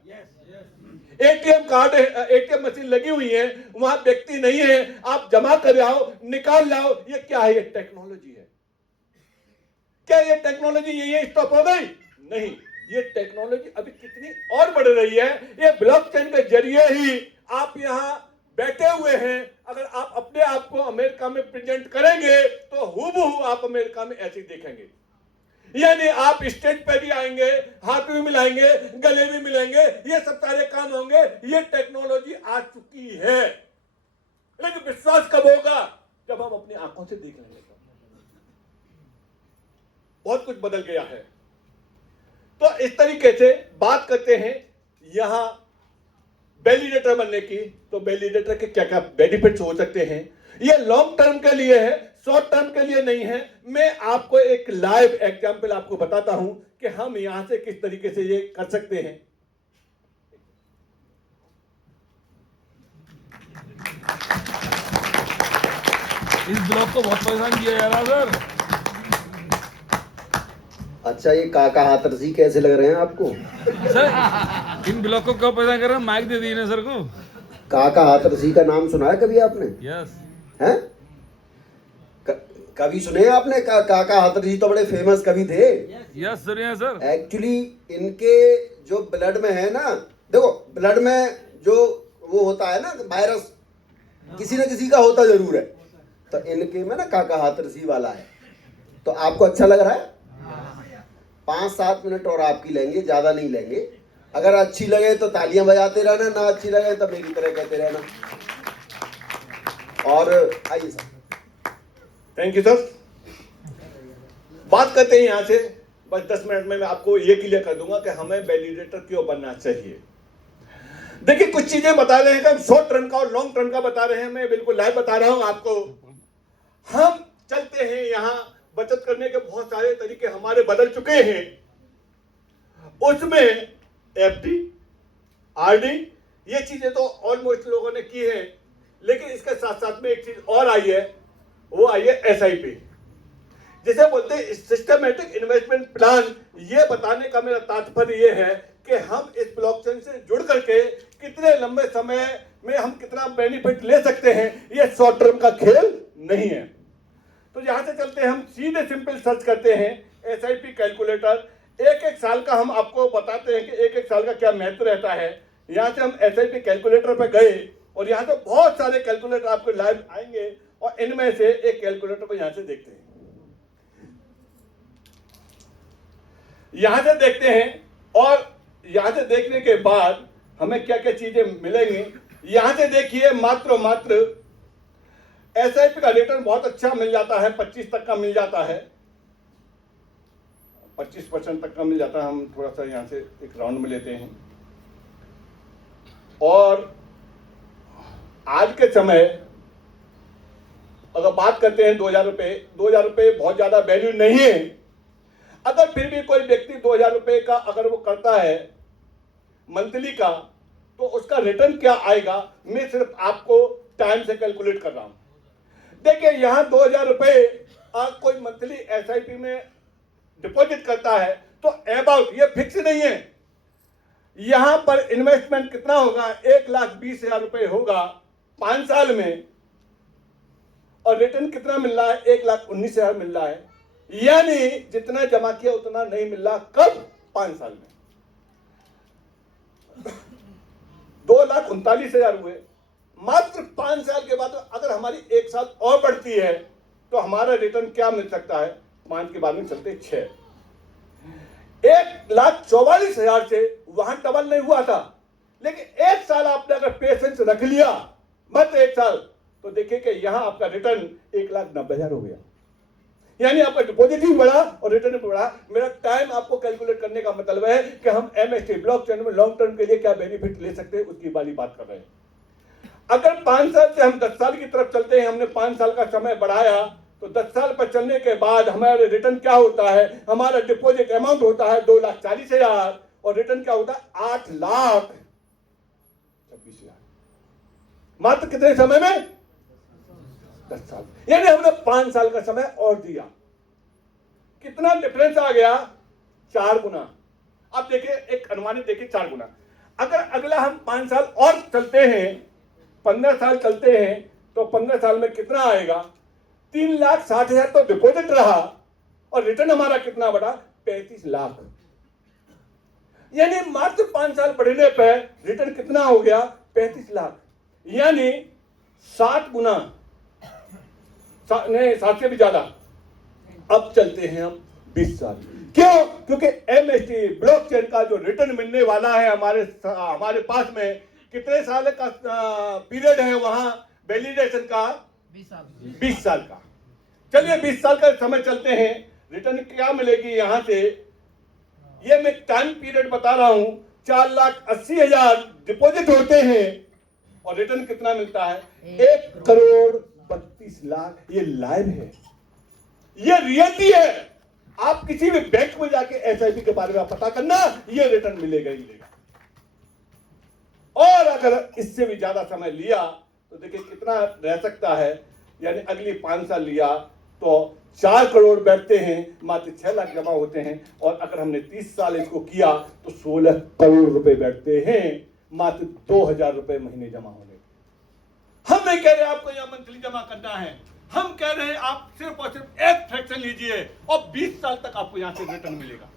एटीएम कार्ड, एटीएम मशीन लगी हुई है, वहां व्यक्ति नहीं है, आप जमा कर आओ, निकाल लाओ। ये क्या है? ये टेक्नोलॉजी है। क्या ये टेक्नोलॉजी यही स्टॉप हो गई? नहीं, ये टेक्नोलॉजी अभी कितनी और बढ़ रही है। ये ब्लॉकचेन के जरिए ही आप यहां बैठे हुए हैं, अगर आप अपने आप को अमेरिका में प्रेजेंट करेंगे तो हूबहू आप अमेरिका में ऐसे देखेंगे। यानी आप स्टेज पे भी आएंगे, हाथ भी मिलाएंगे, गले भी मिलेंगे, ये सब सारे काम होंगे। ये टेक्नोलॉजी आ चुकी है। लेकिन विश्वास कब होगा? जब हम अपनी आंखों से देख लेंगे। बहुत कुछ बदल गया है। तो इस तरीके से बात करते हैं यहां वैलिडेटर बनने की। तो वैलिडेटर के क्या क्या बेनिफिट्स हो सकते हैं? ये लॉन्ग टर्म के लिए है, शॉर्ट टर्म के लिए नहीं है। मैं आपको एक लाइव एग्जांपल आपको बताता हूं कि हम यहां से किस तरीके से ये कर सकते हैं। इस ब्लॉग को बहुत परेशान किया जा रहा सर। अच्छा, ये काका हाथरसी कैसे लग रहे हैं आपको? सर इन ब्लॉग को क्यों परेशान कर रहे हैं? माइक दे दीजिए सर को। काका हाथरसी का नाम सुना है कभी आपने? यस। हैं? कभी सुने हैं आपने? काका हाथरसी तो बड़े फेमस कवि थे। यस सुनिए सर। एक्चुअली इनके जो ब्लड में है ना, देखो ब्लड में जो वो होता है ना वायरस, किसी न किसी का होता जरूर है। तो इनके में ना काका हाथरसी वाला है। तो आपको अच्छा लग रहा है? 5-7 मिनट और आपकी लेंगे, ज्यादा नहीं लेंगे। अगर अच्छी लगे तो तालियां बजाते रहना, ना अच्छी लगे तो मेरी तरह कहते रहना। और आइए सर। Thank you sir. बात करते हैं यहां से, बस 10 मिनट में मैं आपको ये क्लियर कर दूंगा कि हमें वैलिडेटर क्यों बनना चाहिए। देखिए कुछ चीजें बता रहे हैं कि हम शॉर्ट टर्म का और लॉन्ग टर्म का बता रहे हैं। मैं बिल्कुल लाइव बता रहा हूं आपको। हम चलते हैं यहां, बचत करने के बहुत सारे तरीके हमारे बदल चुके हैं। उसमें एफडी, आरडी, ये चीजें तो ऑलमोस्ट लोगों ने की है। लेकिन इसके साथ साथ में एक चीज और आई है, वो आई है एसआईपी, जिसे बोलते हैं सिस्टमैटिक इन्वेस्टमेंट प्लान। ये बताने का मेरा तात्पर्य ये है कि हम इस ब्लॉकचेन से जुड़ करके कितने लंबे समय में हम कितना बेनिफिट ले सकते हैं। ये शॉर्ट टर्म का खेल नहीं है। तो यहां से चलते हैं, हम सीधे सिंपल सर्च करते हैं एसआईपी कैलकुलेटर। एक साल का हम आपको बताते हैं कि एक साल का क्या महत्व रहता है। यहां से हम एसआईपी कैलकुलेटर पर गए और यहां से बहुत सारे कैलकुलेटर आपको लाइव आएंगे और इनमें से एक कैलकुलेटर को यहां से देखते हैं। यहां से देखते हैं और यहां से देखने के बाद हमें क्या क्या चीजें मिलेंगी। यहां से देखिए मात्र एसआईपी का रिटर्न बहुत अच्छा मिल जाता है, 25 तक का मिल जाता है, 25% तक का मिल जाता है। हम थोड़ा सा यहां से एक राउंड में लेते हैं। और आज के समय अगर बात करते हैं 2000 रुपये बहुत ज्यादा वैल्यू नहीं है। अगर फिर भी कोई व्यक्ति 2000 रुपये का अगर वो करता है मंथली का, तो उसका रिटर्न क्या आएगा, मैं सिर्फ आपको टाइम से कैलकुलेट कर रहा हूं। देखिए यहां 2000 रुपये कोई मंथली एसआईपी में डिपॉजिट करता है तो अबाउट, ये फिक्स नहीं है, यहां पर इन्वेस्टमेंट कितना होगा, 1,20,000 रुपये होगा 5 साल में, और रिटर्न कितना मिल रहा है, 1,19,000 मिल रहा है। यानी जितना जमा किया उतना नहीं मिल रहा। कब? 5 साल में 2,39,000 हुए। मात्र 5 साल के बाद अगर हमारी 1 साल और बढ़ती है तो हमारा रिटर्न क्या मिल सकता है, 5 के बाद में चलते 6, 1,44,000 से वहां डबल नहीं हुआ था। लेकिन 1 साल आपने अगर पेशेंस रख लिया, मात्र 1 साल, तो देखिए कि यहां आपका रिटर्न 1,90,000 हो गया। यानी आपका डिपॉजिट भी बढ़ा और रिटर्न भी बढ़ा। मेरा टाइम आपको कैलकुलेट करने का मतलब है कि हम एमएसटी ब्लॉकचेन में लॉन्ग टर्म के लिए क्या बेनिफिट ले सकते हैं, उसकी वाली बात कर रहे हैं। अगर 5 साल से हम 10 साल की तरफ चलते हैं, हमने 5 साल का समय बढ़ाया, तो 10 साल पर चलने के बाद हमारे रिटर्न क्या होता है, हमारा डिपॉजिट अमाउंट होता है 2,40,000 और रिटर्न क्या होता है 8,26,000। मात्र कितने समय में? 10 साल। यानी हमने 5 साल का समय और दिया। कितना डिफरेंस आ गया? 4 गुना। अब देखिए एक अनुमानित देखिए 4 गुना। अगर अगला हम 5 साल और चलते हैं, 15 साल चलते हैं, तो 15 साल में कितना आएगा? 3,60,000 तो डिपॉजिट रहा और रिटर्न हमारा कितना बढ़ा? 35 लाख। यानी मात्र 5 साल बढ़ने पर रिटर्न कितना हो गया? 35 लाख। यानी 7 गुना, नहीं 7 से भी ज्यादा। अब चलते हैं हम 20 साल। क्यों? क्योंकि एमएसटी ब्लॉकचेन का जो रिटर्न मिलने वाला है हमारे पास में, कितने साल का पीरियड है वहां वैलिडेशन का? 20 साल का। चलिए 20 साल का समय चलते हैं, रिटर्न क्या मिलेगी यहां से, ये मैं टाइम पीरियड बता रहा हूं। 4,80,000 डिपॉजिट होते हैं और रिटर्न कितना मिलता है? 1,32,00,000। ये लाइव है, ये रियलिटी है। आप किसी भी बैंक में जाके एसआईपी के बारे में पता करना, ये रिटर्न मिलेगा ही मिलेगा। और अगर इससे भी ज्यादा समय लिया तो देखिए कितना रह सकता है। यानी अगली 5 साल लिया तो 4 करोड़ बैठते हैं, मात्र 6 लाख जमा होते हैं। और अगर हमने 30 साल इसको किया तो 16 करोड़ रुपए बैठते हैं, मात्र 2,000 रुपए महीने जमा होने। हम नहीं कह रहे आपको यहां मंथली जमा करना है, हम कह रहे हैं आप सिर्फ और सिर्फ एक फ्रैक्शन लीजिए और 20 साल तक आपको यहां से रिटर्न मिलेगा।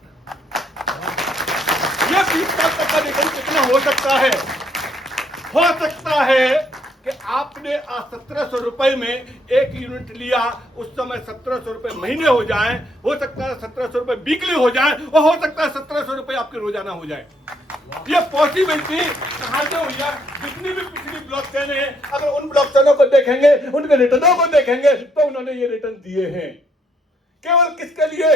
ये 20 साल तक का रिटर्न कितना हो सकता है? हो सकता है कि आपने 1,700 रुपए में 1 यूनिट लिया, उस समय 1,700 रुपए महीने हो जाए, हो सकता है 1,700 रुपए वीकली हो जाए, और हो सकता है 1,700 रुपए आपके रोजाना हो जाए। ये पॉसिबिलिटी कहां से हुई है? जितनी भी पिछली ब्लॉकचेन है, अगर उन ब्लॉकचेनों को देखेंगे, उनके रिटर्नों को देखेंगे, तो उन्होंने ये रिटर्न दिए हैं। केवल किसके लिए?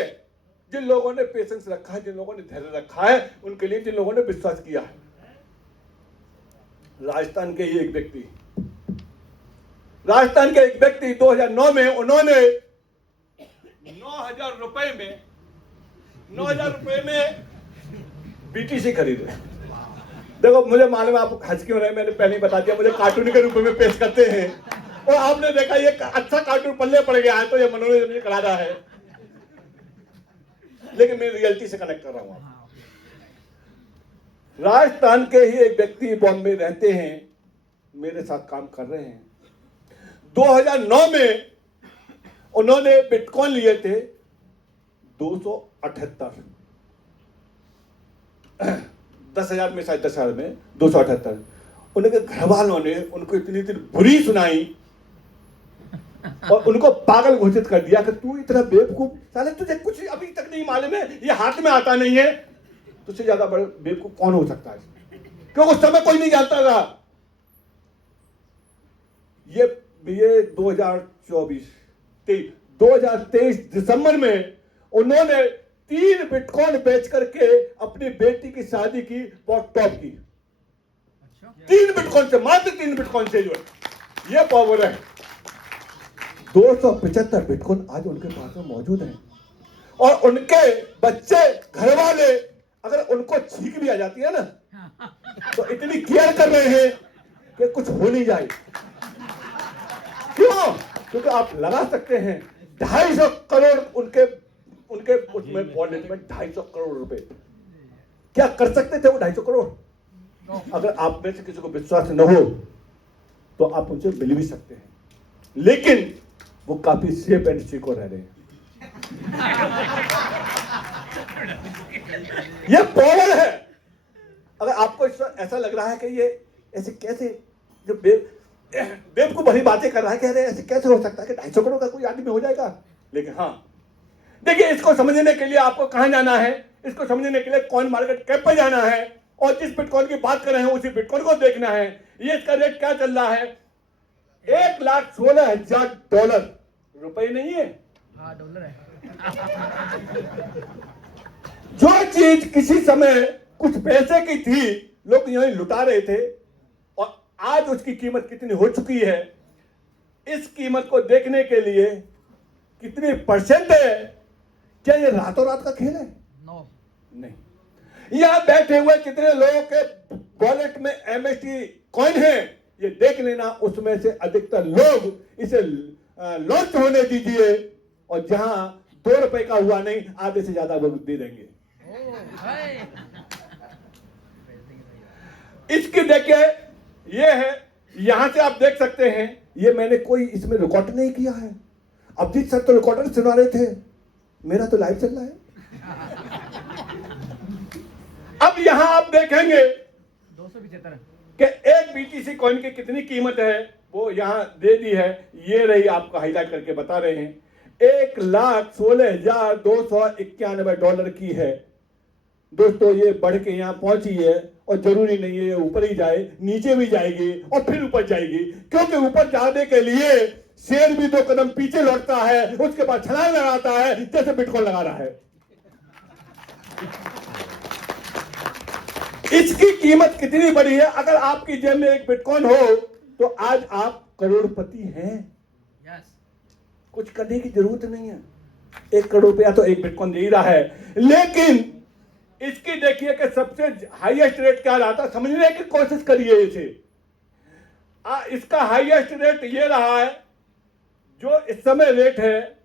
जिन लोगों ने पेशेंस रखा है, जिन लोगों ने धैर्य रखा है, उनके लिए, जिन लोगों ने विश्वास किया है। राजस्थान के ही एक व्यक्ति 2009 में उन्होंने 9,000 रुपए में बीटीसी खरीदे। देखो मुझे मालूम है आप हंस क्यों रहे, मैंने पहले ही बता दिया, मुझे कार्टून के रूप में पेश करते हैं और आपने देखा ये अच्छा कार्टून पल्ले पड़ गया है तो ये मनोरंजन करा रहा है, लेकिन मैं रियलिटी से कनेक्ट कर रहा हूं। राजस्थान के ही एक व्यक्ति बॉम्बे रहते हैं, मेरे साथ काम कर रहे हैं। 2009 में उन्होंने बिटकॉइन लिए थे 278, 10,000 में, शायद 10,000 में 278। उनके घर वालों ने उनको इतनी बुरी सुनाई और उनको पागल घोषित कर दिया कि तू इतना बेवकूफ, साले तुझे कुछ अभी तक नहीं मालूम है, ये हाथ में आता नहीं है, तुझसे ज्यादा बड़ा बेवकूफ कौन हो सकता है। क्योंकि उस समय कोई नहीं जानता था। ये 2023 दिसंबर में उन्होंने 3 बिटकॉइन बेच करके अपनी बेटी की शादी की, बहुत टॉप की। 3 बिटकॉइन से, मात्र 3 बिटकॉइन से जो है ये पावर है। 275 बिटकॉइन आज उनके पास में मौजूद है और उनके बच्चे, घर वाले अगर उनको छींक भी आ जाती है ना तो इतनी केयर कर रहे हैं कि कुछ हो नहीं जाए। क्यों? क्योंकि आप लगा सकते हैं 250 करोड़ उनके उसमें वॉलेट में 250 करोड़ रुपए। क्या कर सकते थे वो 250 करोड़? अगर आप में से किसी को विश्वास न हो तो आप उनसे मिल भी सकते हैं, लेकिन वो काफी सेफ एंड सिक्योर रह रहे हैं। ये पावर है। अगर आपको ऐसा लग रहा है कि ये ऐसे कैसे, जो बेवकूफ भरी बातें कर रहा है, कह रहे हैं ऐसे कैसे हो सकता है कि 250 करोड़ का कोई आदमी हो जाएगा। लेकिन हाँ, देखिए, इसको समझने के लिए आपको कहां जाना है? इसको समझने के लिए कॉइन मार्केट कैप पर जाना है और जिस बिटकॉइन की बात कर रहे हैं उसी बिटकॉइन को देखना है। ये इसका रेट क्या चल रहा है? $1,16,000। रुपए नहीं है, हाँ डॉलर है। जो चीज किसी समय कुछ पैसे की थी, लोग यहीं लुटा रहे थे, और आज उसकी कीमत कितनी हो चुकी है, इस कीमत को देखने के लिए कितनी परसेंट है? क्या ये रातों रात का खेल है? नो नहीं। यहां बैठे हुए कितने लोगों के वॉलेट में MST कॉइन है, ये देख लेना। उसमें से अधिकतर लोग इसे लॉन्च होने दीजिए, और जहां ₹2 का हुआ नहीं, आधे से ज्यादा लोग दे देंगे। इसकी देखिए, ये है, यहां से आप देख सकते हैं, ये मैंने कोई इसमें रिकॉर्ड नहीं किया है। अभिजीत सर तो रिकॉर्डर सुना रहे थे, मेरा तो लाइव चल रहा है। अब यहां आप देखेंगे 275 कि एक BTC कॉइन की कितनी कीमत है, वो यहां दे दी है। ये रही, आपको हाईलाइट करके बता रहे हैं, $1,16,291 की है। दोस्तों, ये बढ़ के यहां पहुंची है, और जरूरी नहीं है ये ऊपर ही जाए, नीचे भी जाएगी और फिर ऊपर जाएगी, क्योंकि ऊपर जाने के लिए शेर भी 2 कदम पीछे लौटता है, उसके बाद छलांग लगाता है, जैसे बिटकॉइन लगा रहा है। इसकी कीमत कितनी बड़ी है? अगर आपकी जेब में एक बिटकॉइन हो तो आज आप करोड़पति हैं। यस कुछ करने की जरूरत नहीं है। 1 करोड़ रुपया तो एक बिटकॉइन दे ही रहा है, लेकिन इसकी देखिए कि सबसे हाईएस्ट रेट क्या रहा था, समझने की कोशिश करिए इसे। इसका हाईएस्ट रेट ये रहा है, जो इस समय रेट है,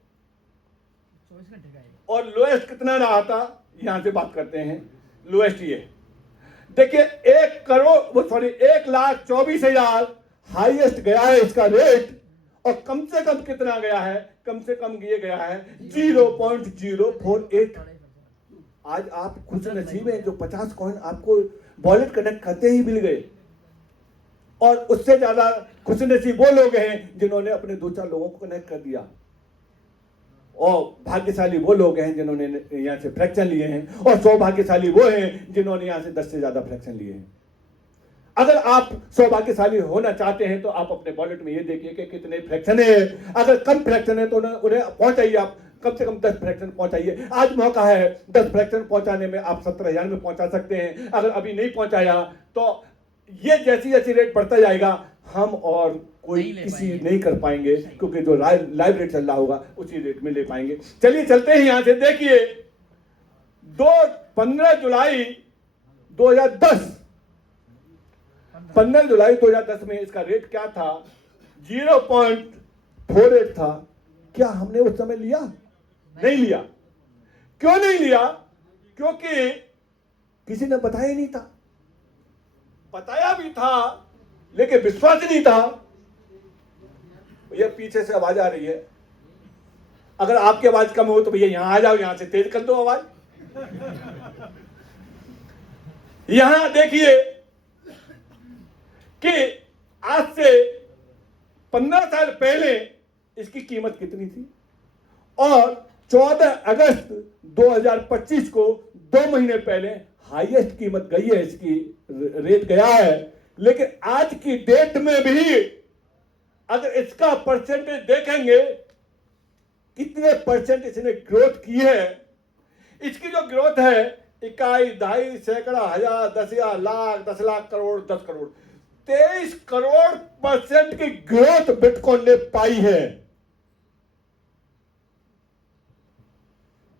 24 घंटे का है। और लोएस्ट कितना रहा था, यहां से बात करते हैं। लोएस्ट ये देखिए, 1,24,000 हाईएस्ट गया है इसका रेट, और कम से कम कितना गया है? कम से कम ये गया है 0.048। आज आप खुश नसीब हैं जो 50 कॉइन आपको वॉलेट कनेक्ट करते ही मिल गए, और उससे ज्यादा खुश नसीब वो लोग हैं जिन्होंने अपने 2-4 लोगों को कनेक्ट कर दिया, और भाग्यशाली वो लोग हैं जिन्होंने यहां से फ्रैक्शन लिए हैं, और सौभाग्यशाली वो हैं जिन्होंने यहां से 10 से ज्यादा फ्रैक्शन लिए हैं। अगर आप सौभाग्यशाली होना चाहते हैं तो आप अपने वॉलेट में ये देखिए कि कितने फ्रैक्शन है। अगर कम फ्रैक्शन है तो उन्हें पहुंचाइए, आप कम से कम 10 फ्रैक्शन पहुंचाइए। आज मौका है 10 फ्रैक्शन पहुंचाने में, आप 17,000 में पहुंचा सकते हैं। अगर अभी नहीं पहुंचाया तो ये जैसी जैसी रेट बढ़ता जाएगा, हम और कोई नहीं कर पाएंगे, क्योंकि जो लाइव रेट चल रहा होगा उसी रेट में ले पाएंगे। चलिए चलते हैं यहां से। देखिए 15 जुलाई 2010 में इसका रेट क्या था? 0.48 था। क्या हमने उस समय लिया? नहीं लिया। क्यों नहीं लिया? क्योंकि किसी ने बताया ही नहीं था। बताया भी था लेकिन विश्वास नहीं था। भैया पीछे से आवाज आ रही है, अगर आपकी आवाज कम हो तो भैया यहां आ जाओ, यहां से तेज कर दो आवाज। यहां देखिए कि आज से 15 साल पहले इसकी कीमत कितनी थी, और 14 अगस्त 2025 को 2 महीने पहले हाईएस्ट कीमत गई है, इसकी रेट गया है। लेकिन आज की डेट में भी अगर इसका परसेंटेज देखेंगे कितने परसेंट इसने ग्रोथ की है, इसकी जो ग्रोथ है इकाई, दहाई, सैकड़ा, हजार, 10,000, लाख, 10 लाख, करोड़, 10 करोड़, 23 करोड़ परसेंट की ग्रोथ बिटकॉइन ने पाई है।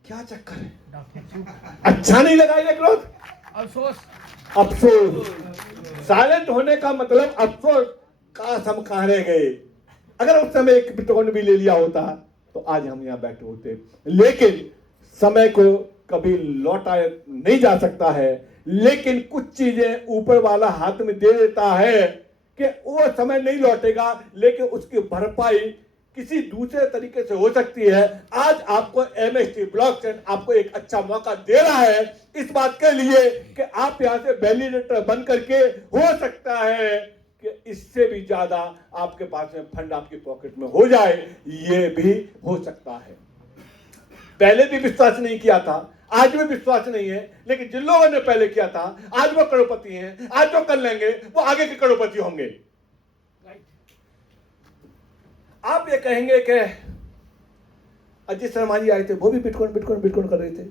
क्या चक्कर है? अच्छा नहीं लगा ये ग्रोथ? अफसोस। अफसोस, साइलेंट होने का मतलब अफसोस, काश हम कहां रह गए। अगर उस समय एक बिटकॉइन भी ले लिया होता तो आज हम यहां बैठे होते। लेकिन समय को कभी लौटा नहीं जा सकता है, लेकिन कुछ चीजें ऊपर वाला हाथ में दे देता है कि वो समय नहीं लौटेगा, लेकिन उसकी भरपाई किसी दूसरे तरीके से हो सकती है। आज आपको एमएसटी ब्लॉकचेन आपको एक अच्छा मौका दे रहा है इस बात के लिए कि आप यहां से वैलिडेटर बन करके, हो सकता है कि इससे भी ज्यादा आपके पास में फंड आपकी पॉकेट में हो जाए, ये भी हो सकता है। पहले भी विश्वास नहीं किया था, आज भी विश्वास नहीं है, लेकिन जिन लोगों ने पहले किया था आज वो करोड़पति हैं, आज जो कर लेंगे वो आगे के करोड़पति होंगे। आप ये कहेंगे कि अजीत शर्मा जी आए थे, वो भी बिटकॉइन बिटकॉइन बिटकॉइन कर रहे थे,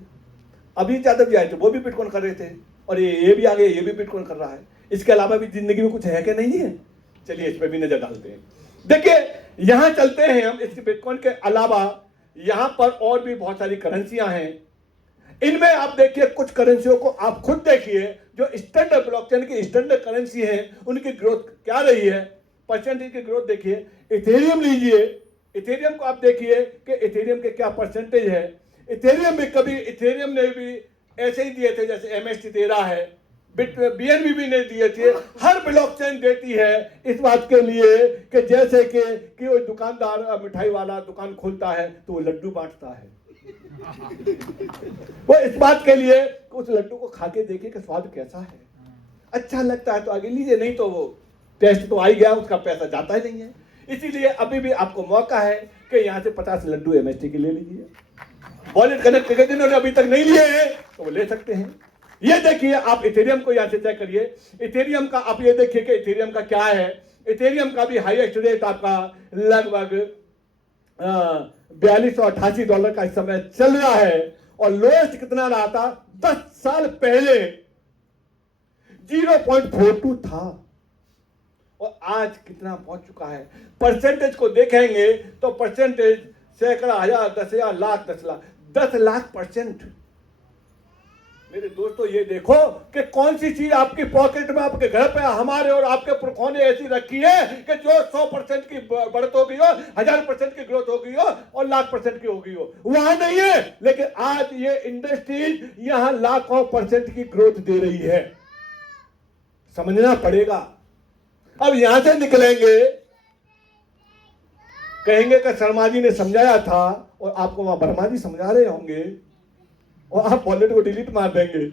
अभिजीत यादव जी आए थे, वो भी बिटकॉइन कर रहे थे, और ये भी आ गए, ये भी बिटकॉइन कर रहा है। इसके अलावा भी जिंदगी में कुछ है कि नहीं है? चलिए इस पर भी नजर डालते हैं। देखिए यहां चलते हैं हम, इस बिटकॉइन के अलावा यहां पर और भी बहुत सारी करेंसियां हैं। इनमें आप देखिए कुछ करेंसियों को आप खुद देखिए, जो स्टैंडर्ड ब्लॉकचेन की स्टैंडर्ड करेंसी है उनकी ग्रोथ क्या रही है, परसेंटेज की ग्रोथ देखिए। इथेरियम लीजिए, इथेरियम को आप देखिए कि इथेरियम के क्या परसेंटेज है। इथेरियम भी कभी इथेरियम ने भी ऐसे ही दिए थे जैसे एमएसटी दे रहा है, बीएनबी भी नहीं दिए थे। हर ब्लॉकचेन देती है इस बात के लिए कि जैसे कि वो दुकानदार मिठाई वाला दुकान खोलता है तो वो लड्डू बांटता है, वो इस बात के लिए उस लड्डू को खा के देखिए कि स्वाद कैसा है, अच्छा लगता है तो आगे लीजिए, नहीं तो वो टेस्ट तो आ ही गया, उसका पैसा जाता ही नहीं है। इसीलिए अभी भी आपको मौका है कि यहाँ से 50 लड्डू एमएसटी के ले लीजिए। वॉलेट कनेक्ट करके जिन्होंने अभी तक नहीं लिए हैं तो वो ले सकते हैं। ये देखिए आप इथेरियम को यहाँ से चेक करिए। इथेरियम का आप ये देखिए कि इथेरियम का क्या है। इथेरियम का भी हाईएस्ट रेट आपका लगभग $4288 का इस समय चल रहा है, और लोएस्ट कितना रहा था 10 साल पहले 0.42 था, और आज कितना पहुंच चुका है। परसेंटेज को देखेंगे तो परसेंटेज सैकड़ा, हजार, 10,000, लाख, 10 लाख, 10 लाख परसेंट। मेरे दोस्तों ये देखो कि कौन सी चीज आपकी पॉकेट में, आपके घर पे, हमारे और आपके पुरखों ने ऐसी रखी है कि जो 100% की बढ़त हो गई हो, 1000% की ग्रोथ हो गई हो, और लाख परसेंट की हो गई हो, वहां नहीं है। लेकिन आज ये इंडस्ट्री यहां लाखों % की ग्रोथ दे रही है, समझना पड़ेगा। अब यहां से निकलेंगे, कहेंगे कि शर्मा जी ने समझाया था और आपको वहां वर्मा जी समझा रहे होंगे, और आप वॉलेट को डिलीट मार देंगे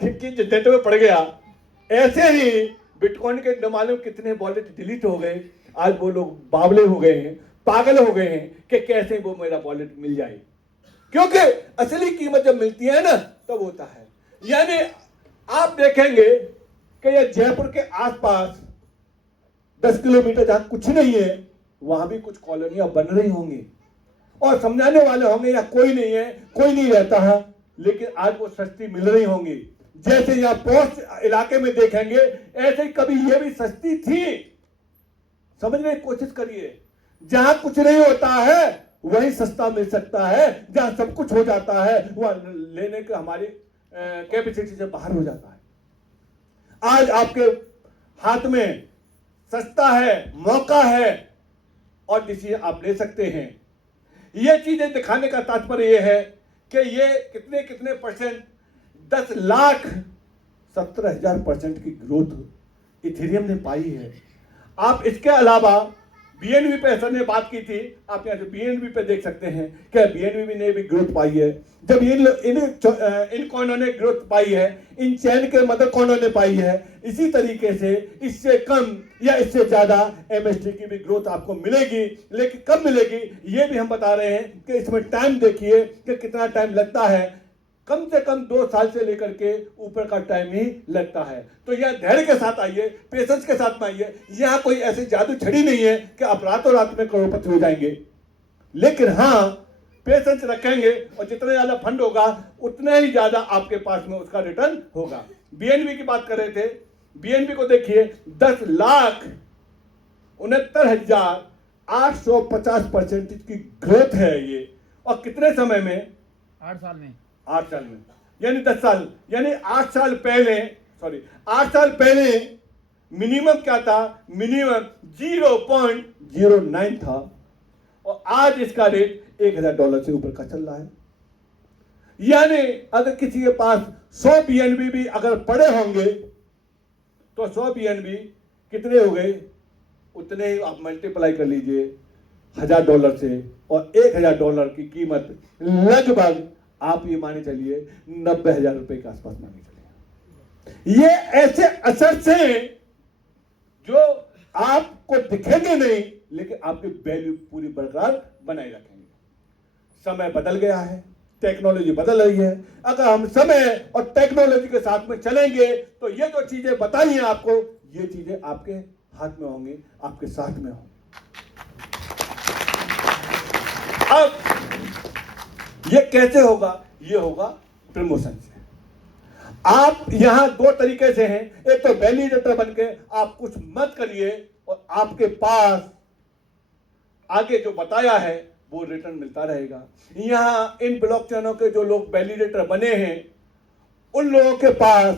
कि झंझट में पड़ गया। ऐसे ही बिटकॉइन के न मालूम कितने वॉलेट डिलीट हो गए। आज वो लोग बावले हो गए हैं, पागल हो गए हैं कि कैसे वो मेरा वॉलेट मिल जाए, क्योंकि असली कीमत जब मिलती है ना तब होता है। यानी आप देखेंगे कि ये जयपुर के आसपास 10 किलोमीटर जहां कुछ नहीं है वहां भी कुछ कॉलोनियां बन रही होंगी, और समझाने वाले होंगे या कोई नहीं है, कोई नहीं रहता है, लेकिन आज वो सस्ती मिल रही होंगी। जैसे यहाँ पोस्ट इलाके में देखेंगे ऐसे ही कभी ये भी सस्ती थी। समझने की कोशिश करिए, जहां कुछ नहीं होता है वही सस्ता मिल सकता है, जहां सब कुछ हो जाता है वह लेने के हमारी कैपेसिटी से बाहर हो जाता है। आज आपके हाथ में सस्ता है, मौका है, और डिसीजन आप ले सकते हैं। ये चीजें दिखाने का तात्पर्य यह है कि ये कितने कितने परसेंट, 10,17,000% की ग्रोथ इथेरियम ने पाई है। आप इसके अलावा बीएनबी पे सर ने बात की थी, आप यहाँ से बीएनबी पे देख सकते हैं कि बीएनबी ने भी ग्रोथ पाई है। जब इन कॉइनों ने ग्रोथ पाई है, इन चैन के मदर कॉइनों ने पाई है, इसी तरीके से इससे कम या इससे ज्यादा एमएसटी की भी ग्रोथ आपको मिलेगी। लेकिन कब मिलेगी ये भी हम बता रहे हैं कि इसमें टाइम देखिए कि कितना टाइम लगता है। कम से कम 2 साल से लेकर के ऊपर का टाइम ही लगता है। तो यह धैर्य के साथ आइए, पेशेंस के साथ में आइए। यहाँ कोई ऐसी जादू छड़ी नहीं है कि आप रातों रात में करोड़पति हो जाएंगे, लेकिन हाँ पेशेंस रखेंगे और जितना ज्यादा फंड होगा उतना ही ज्यादा आपके पास में उसका रिटर्न होगा। बीएनबी की बात कर रहे थे, बीएनबी को देखिए 10,69,850% की ग्रोथ है ये, और कितने समय में? 8 साल में। 8 साल में, यानी 10 साल, यानी 8 साल पहले 8 साल पहले मिनिमम क्या था? मिनिमम 0.09 था, और आज इसका रेट $1,000 से ऊपर का चल रहा है। यानी अगर किसी के पास 100 बीएनबी भी अगर पड़े होंगे तो 100 बीएनबी कितने हो गए? उतने ही आप मल्टीप्लाई कर लीजिए $1,000 से, और $1,000 की कीमत लगभग आप ये माने चलिए 90,000 रुपए के आसपास माने चलिए। ये ऐसे असर हैं जो आपको दिखेंगे नहीं, लेकिन आपकी वैल्यू पूरी बरकरार बनाए रखेंगे। समय बदल गया है, टेक्नोलॉजी बदल रही है। अगर हम समय और टेक्नोलॉजी के साथ में चलेंगे तो ये जो चीजें बताई हैं आपको, ये चीजें आपके हाथ में होंगी, आपके साथ में होंगी। अब ये कैसे होगा? ये होगा प्रमोशन से। आप यहां 2 तरीके से हैं। एक तो वैलिडेटर बनके आप कुछ मत करिए और आपके पास आगे जो बताया है वो रिटर्न मिलता रहेगा। यहां इन ब्लॉकचेनों के जो लोग वैलिडेटर बने हैं उन लोगों के पास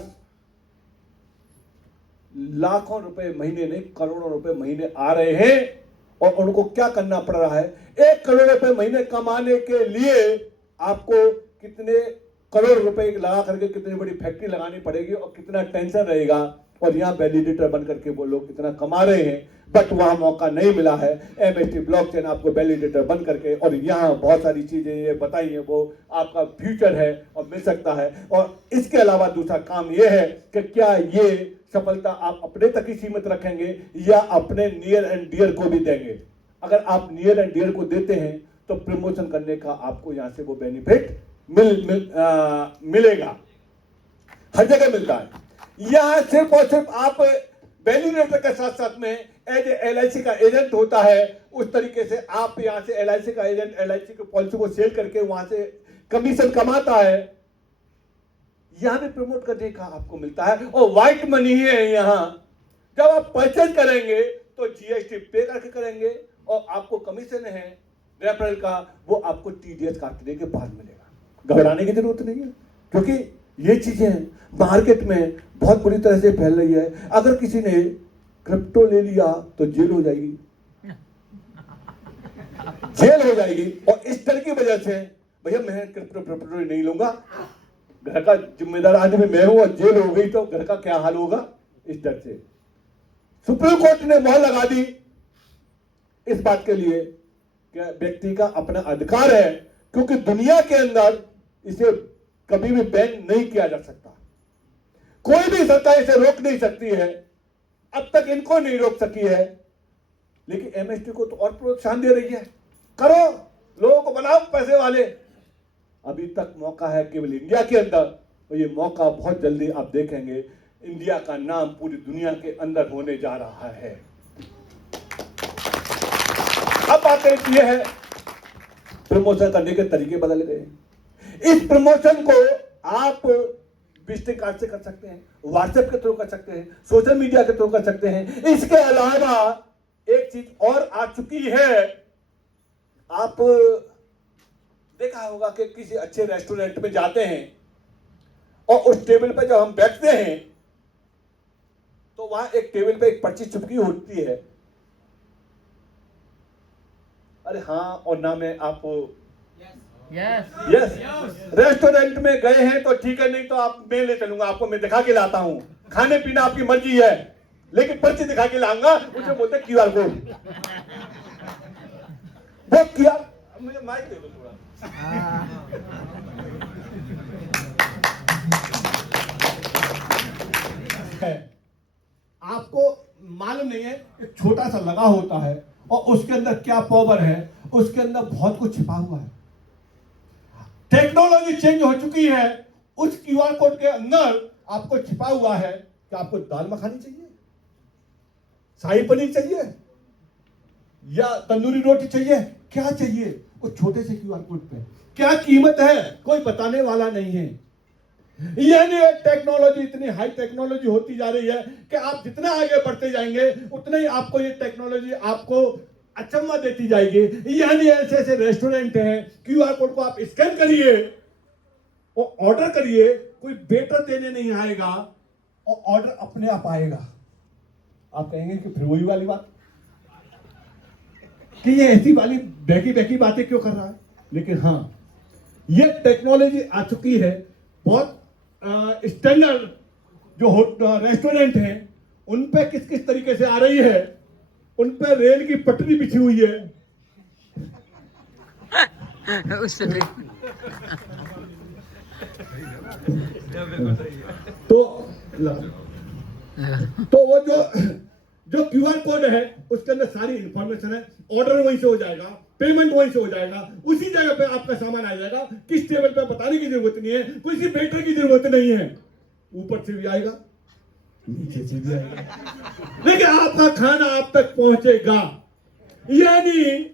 लाखों रुपए महीने नहीं, करोड़ों रुपए महीने आ रहे हैं, और उनको क्या करना पड़ रहा है? 1 करोड़ रुपए महीने कमाने के लिए आपको कितने करोड़ रुपए लगा करके कितनी बड़ी फैक्ट्री लगानी पड़ेगी और कितना टेंशन रहेगा। और यहाँ वैलिडेटर बन करके वो लोग कितना कमा रहे हैं, बट वहां मौका नहीं मिला है। MST ब्लॉकचेन आपको वैलिडेटर बन करके, और यहाँ बहुत सारी चीजें ये बताई हैं, वो आपका फ्यूचर है और मिल सकता है। और इसके अलावा दूसरा काम ये है कि क्या ये सफलता आप अपने तक ही सीमित रखेंगे या अपने नियर एंड डियर को भी देंगे? अगर आप नियर एंड डियर को देते हैं तो प्रमोशन करने का आपको यहां से वो बेनिफिट मिलेगा। हर जगह मिलता है। यहां सिर्फ और सिर्फ आप वैल्यूएटर के साथ साथ में एज LIC का एजेंट होता है, उस तरीके से आप यहां से LIC का एजेंट LIC की पॉलिसी को सेल करके वहां से कमीशन कमाता है। यहां भी प्रमोट करने का आपको मिलता है, और व्हाइट मनी है यहां। जब आप परचेज करेंगे तो GST पे करके करेंगे, और आपको कमीशन है रेफरल का, वो आपको TDS काटने के बाद मिलेगा। घबराने की जरूरत नहीं है, क्योंकि ये चीजें मार्केट में बहुत बुरी तरह से फैल रही है। अगर किसी ने क्रिप्टो ले लिया तो जेल हो जाएगी, जेल हो जाएगी। और इस डर की वजह से भैया मैं क्रिप्टो नहीं लूंगा, घर का जिम्मेदार आदमी मैं हूं, और जेल हो गई तो घर का क्या हाल होगा, इस डर से सुप्रीम कोर्ट ने मोहर लगा दी इस बात के लिए कि व्यक्ति का अपना अधिकार है, क्योंकि दुनिया के अंदर इसे कभी भी बैन नहीं किया जा सकता। कोई भी सरकार इसे रोक नहीं सकती है, अब तक इनको नहीं रोक सकी है, लेकिन MST को तो और प्रोत्साहन दे रही है। करो, लोगों को बनाओ पैसे वाले। अभी तक मौका है केवल इंडिया के अंदर, और ये मौका बहुत जल्दी आप देखेंगे इंडिया का नाम पूरी दुनिया के अंदर होने जा रहा है। अब बात ये है, प्रमोशन करने के तरीके बदल गए। इस प्रमोशन को आप विजिटिंग कार्ड से कर सकते हैं, व्हाट्सएप के थ्रू कर सकते हैं, सोशल मीडिया के थ्रू कर सकते हैं। इसके अलावा एक चीज और आ चुकी है, आप देखा होगा कि किसी अच्छे रेस्टोरेंट में जाते हैं और उस टेबल पर जब हम बैठते हैं तो वहां एक टेबल पे एक पर्ची चिपकी होती है। अरे हाँ और ना में आप यस रेस्टोरेंट में गए हैं तो ठीक है, नहीं तो आप मैं ले चलूंगा, आपको मैं दिखा के लाता हूं। खाने पीना आपकी मर्जी है, लेकिन पर्ची दिखा के लाऊंगा। उसे बोलते QR कोड। वो QR, मुझे माइक दे दो थोड़ा। आपको मालूम नहीं है कि छोटा सा लगा होता है और उसके अंदर क्या पावर है, उसके अंदर बहुत कुछ छिपा हुआ है। टेक्नोलॉजी चेंज हो चुकी है। उस क्यूआर कोड के अंदर आपको छिपा हुआ है कि आपको दाल मखानी चाहिए, शाही पनीर चाहिए या तंदूरी रोटी चाहिए, क्या चाहिए उस छोटे से क्यूआर कोड पे क्या कीमत है कोई बताने वाला नहीं है। यानी टेक्नोलॉजी इतनी हाई टेक्नोलॉजी होती जा रही है कि आप जितना आगे बढ़ते जाएंगे उतना ही आपको ये टेक्नोलॉजी आपको अचंभा देती जाएगी। यानी ऐसे ऐसे रेस्टोरेंट हैं, क्यूआर कोड को आप स्कैन करिए और ऑर्डर करिए, कोई वेटर देने नहीं आएगा और ऑर्डर अपने आप आएगा। आप कहेंगे कि फिर वही वाली बात कि ये ऐसी वाली बैकी बातें क्यों कर रहा है, लेकिन हाँ ये टेक्नोलॉजी आ चुकी है। बहुत स्टैंडर्ड जो रेस्टोरेंट हैं उन पे किस किस तरीके से आ रही है, उन पे रेल की पटरी बिछी हुई है। तो वो जो क्यूआर कोड है उसके अंदर सारी इंफॉर्मेशन है। ऑर्डर वहीं से हो जाएगा, पेमेंट वहीं से हो जाएगा, उसी जगह पे आपका सामान आ जाएगा। किस टेबल पे बताने की जरूरत नहीं है, किसी वेटर की जरूरत नहीं है। ऊपर से भी आएगा, नीचे से भी आएगा, लेकिन आपका खाना आप तक पहुंचेगा। यानी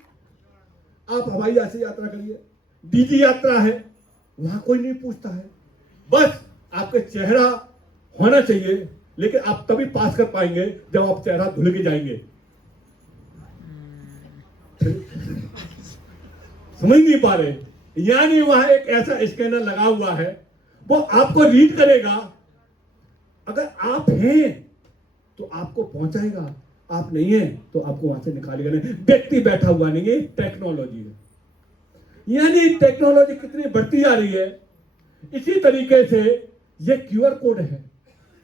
आप हवाई जहाज से यात्रा करिए, डीजी यात्रा है, वहां कोई नहीं पूछता है, बस आपका चेहरा होना चाहिए। लेकिन आप तभी पास कर पाएंगे जब आप चेहरा धुल के जाएंगे। समझ नहीं पा रहे। यानी वहां एक ऐसा स्कैनर लगा हुआ है, वो आपको रीड करेगा। अगर आप हैं तो आपको पहुंचाएगा, आप नहीं है तो आपको वहां से निकालेगा नहीं। व्यक्ति बैठा हुआ नहीं है, टेक्नोलॉजी है। यानी टेक्नोलॉजी कितनी बढ़ती जा रही है। इसी तरीके से ये क्यूआर कोड है।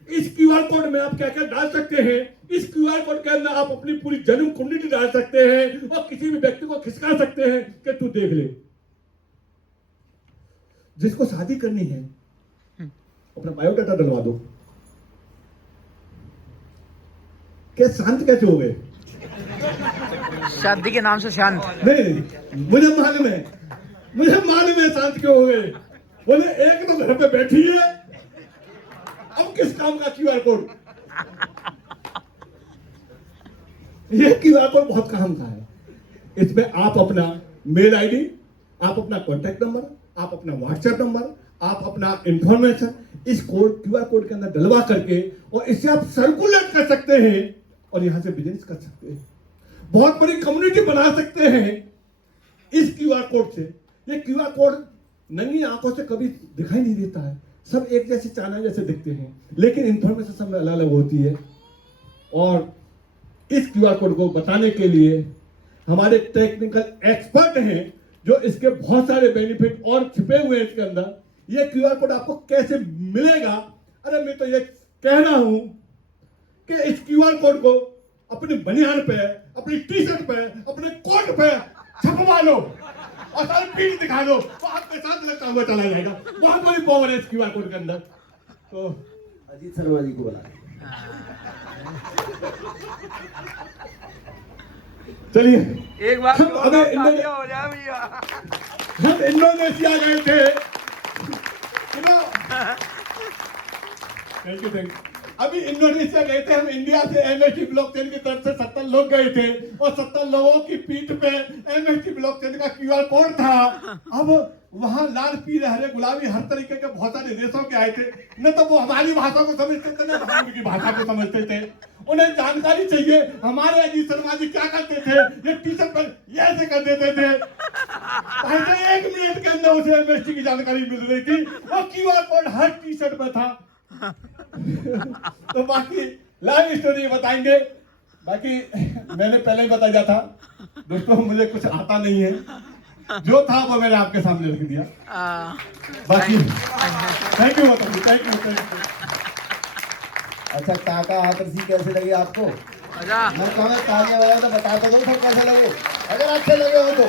इस क्यूआर कोड में आप क्या क्या डाल सकते हैं। इस क्यूआर कोड के अंदर आप अपनी पूरी जन्म कुंडली डाल सकते हैं और किसी भी व्यक्ति को खिसका सकते हैं कि तू देख ले। जिसको शादी करनी है अपना बायोडाटा डलवा दो। क्या शांत कैसे हो गए? शादी के नाम से शांत नहीं, मुझे मालूम है शांत क्यों हो गए। बोले एक तो घर पे बैठी है, अब किस काम का क्यूआर कोड। ये क्यूआर कोड बहुत काम का है। इसमें आप अपना मेल आईडी, आप अपना कॉन्टैक्ट नंबर, आप अपना व्हाट्सएप नंबर, आप अपना इंफॉर्मेशन इस कोड क्यूआर कोड के अंदर डलवा करके और इसे आप सर्कुलेट कर सकते हैं और यहां से बिजनेस कर सकते हैं। बहुत बड़ी कम्युनिटी बना सकते हैं इस क्यूआर कोड से। ये क्यूआर कोड नंगी आंखों से कभी दिखाई नहीं देता है, सब एक जैसे चाना जैसे दिखते हैं, लेकिन इंफॉर्मेशन सब में अलग अलग होती है। और इस क्यूआर कोड को बताने के लिए हमारे टेक्निकल एक्सपर्ट हैं जो इसके बहुत सारे बेनिफिट और छिपे हुए हैं इसके अंदर। ये क्यूआर कोड आपको कैसे मिलेगा? अरे मैं तो ये कह रहा हूं कि इस क्यूआर कोड को अपनी बनियान पे, अपनी टी शर्ट पे, अपने कोट पे छपवा लो और सारी पीठ दिखा दो तो आपके साथ लगता हुआ चला जाएगा। बहुत बड़ी पावर है इस क्यूआर कोड के अंदर। तो अजीत शर्मा जी को बुला चलिए एक बार हम अभी हो जाए भैया। हम इंडोनेशिया गए थे। Thank you. अभी इंडोनेशिया गए थे हम। इंडिया से एमएसटी ब्लॉकचेन की तरफ से 70 लोग गए थे और 70 लोगों की पीठ पे एमएसटी ब्लॉकचेन का क्यूआर कोड था। अब वहां लाल पीले हरे गुलाबी हर तरीके के बहुत सारे देशों के आए थे। न तो वो हमारी भाषा को समझते थे, न हम उनकी भाषा को समझते थे। उन्हें जानकारी चाहिए। हमारे अजीत शर्मा जी क्या करते थे, ये टी शर्ट पर ये ऐसे कर देते थे। पहले 1 मिनट के अंदर उसे एमएसटी की जानकारी मिल रही थी और क्यूआर कोड हर टी शर्ट पर था। तो बाकी लाइव स्टोरी बताएंगे। बाकी मैंने पहले ही बता दिया था दोस्तों, मुझे कुछ आता नहीं है, जो था वो मैंने आपके सामने रख दिया। बाकी थैंक यू। अच्छा काका आकर्षी कैसे लगे आपको? मजा मैं कहूँगा तालियां बजाओ तो बता तो दो सब कैसे लगे। अगर अच्छे लगे हो तो